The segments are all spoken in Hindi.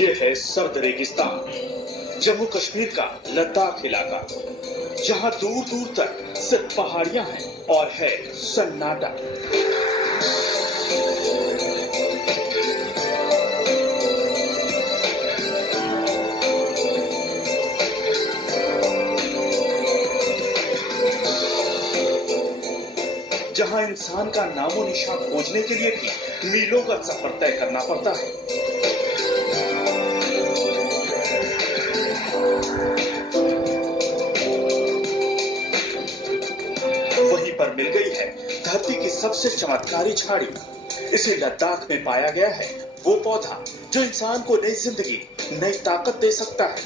ये है सर्द रेगिस्तान, जम्मू कश्मीर का लद्दाख इलाका, जहां दूर दूर तक सिर्फ पहाड़ियां हैं और है सन्नाटा। जहां इंसान का नामो निशान खोजने के लिए भी मीलों का सफर तय करना पड़ता है। वहीं पर मिल गई है धरती की सबसे चमत्कारी झाड़ी। इसे लद्दाख में पाया गया है वो पौधा जो इंसान को नई जिंदगी, नई ताकत दे सकता है।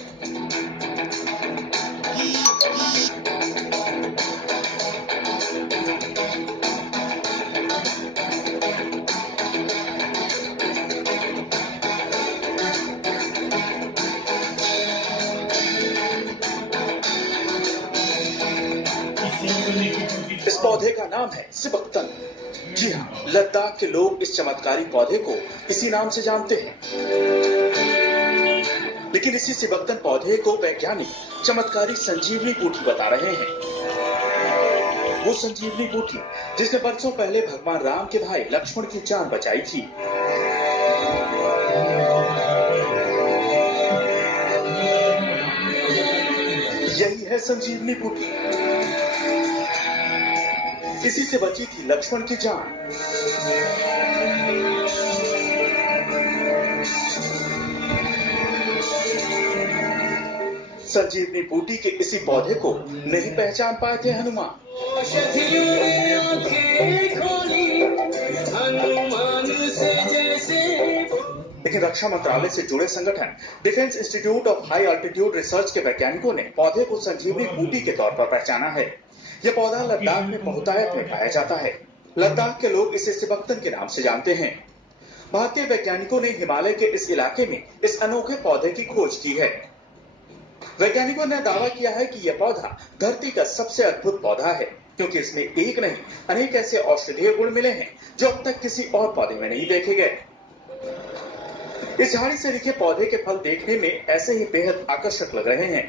इस पौधे का नाम है सिबक्तन। जी हाँ, लद्दाख के लोग इस चमत्कारी पौधे को इसी नाम से जानते हैं। लेकिन इसी सिबक्तन पौधे को वैज्ञानिक चमत्कारी संजीवनी बूटी बता रहे हैं। वो संजीवनी बूटी जिसने बरसों पहले भगवान राम के भाई लक्ष्मण की जान बचाई थी। यही है संजीवनी बूटी। इसी से बची थी लक्ष्मण की जान। संजीवनी बूटी के इसी पौधे को नहीं पहचान पाए थे हनुमान। लेकिन रक्षा मंत्रालय से जुड़े संगठन defence institute of high altitude research के वैज्ञानिकों ने पौधे को संजीवनी बूटी के तौर पर पहचाना है। यह पौधा लद्दाख में बहुतायत में पाया जाता है। लद्दाख के लोग इसे सिबक्तन के नाम से जानते हैं। भारतीय वैज्ञानिकों ने हिमालय के इस इलाके में इस अनोखे पौधे की खोज की है। वैज्ञानिकों ने दावा किया है कि यह पौधा धरती का सबसे अद्भुत पौधा है, क्योंकि इसमें एक नहीं अनेक ऐसे औषधीय गुण मिले हैं जो अब तक किसी और पौधे में नहीं देखे गए। इस झाड़ी से लिखे पौधे के फल देखने में ऐसे ही बेहद आकर्षक लग रहे हैं।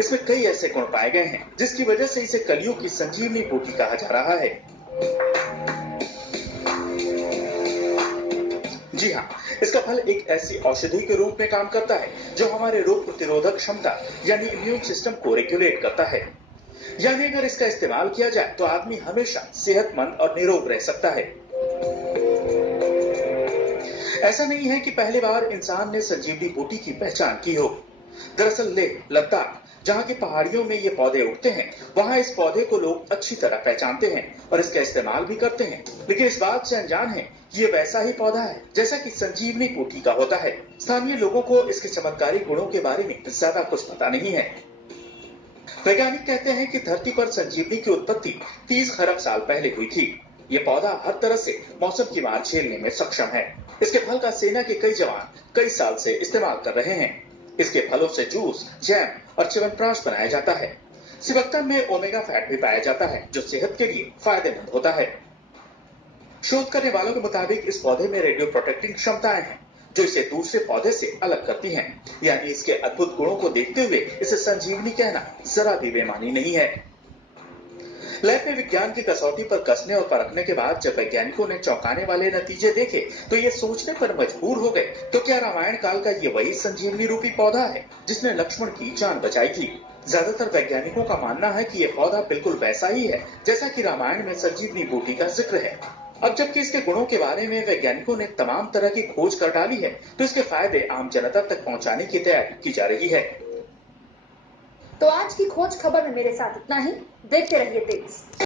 इसमें कई ऐसे गुण पाए गए हैं जिसकी वजह से इसे कलियों की संजीवनी बूटी कहा जा रहा है। जी हाँ, इसका फल एक ऐसी औषधि के रूप में काम करता है जो हमारे रोग प्रतिरोधक क्षमता यानी इम्यून सिस्टम को रेगुलेट करता है। यानी अगर इसका इस्तेमाल किया जाए तो आदमी हमेशा सेहतमंद और निरोग रह सकता है। ऐसा नहीं है कि पहली बार इंसान ने संजीवनी बूटी की पहचान की हो। दरअसल लेह लद्दाख जहाँ की पहाड़ियों में ये पौधे उगते हैं, वहाँ इस पौधे को लोग अच्छी तरह पहचानते हैं और इसका इस्तेमाल भी करते हैं। लेकिन इस बात से अनजान है कि ये वैसा ही पौधा है जैसा कि संजीवनी बूटी का होता है। स्थानीय लोगों को इसके चमत्कारी गुणों के बारे में ज्यादा कुछ पता नहीं है। वैज्ञानिक कहते हैं कि धरती पर संजीवनी की उत्पत्ति 30 खरब साल पहले हुई थी। ये पौधा हर तरह से मौसम की मार झेलने में सक्षम है। इसके फल का सेना के कई जवान कई साल से इस्तेमाल कर रहे हैं। इसके फलों से जूस, जैम और च्यवनप्राश बनाया जाता है। सिबक्तन में ओमेगा फैट भी पाया जाता है जो सेहत के लिए फायदेमंद होता है। शोध करने वालों के मुताबिक इस पौधे में रेडियो प्रोटेक्टिंग क्षमताएं हैं जो इसे दूसरे पौधे से अलग करती हैं। यानी इसके अद्भुत गुणों को देखते हुए इसे संजीवनी कहना जरा भी बेमानी नहीं है। लैब में विज्ञान की कसौटी पर कसने और परखने के बाद जब वैज्ञानिकों ने चौंकाने वाले नतीजे देखे तो ये सोचने पर मजबूर हो गए, तो क्या रामायण काल का ये वही संजीवनी रूपी पौधा है जिसने लक्ष्मण की जान बचाई थी? ज्यादातर वैज्ञानिकों का मानना है कि ये पौधा बिल्कुल वैसा ही है जैसा कि रामायण में संजीवनी बूटी का जिक्र है। अब जबकि इसके गुणों के बारे में वैज्ञानिकों ने तमाम तरह की खोज कर डाली है, तो इसके फायदे आम जनता तक पहुंचाने की तैयारी की जा रही है। तो आज की खोज खबर में मेरे साथ इतना ही। देखते रहिए तेज।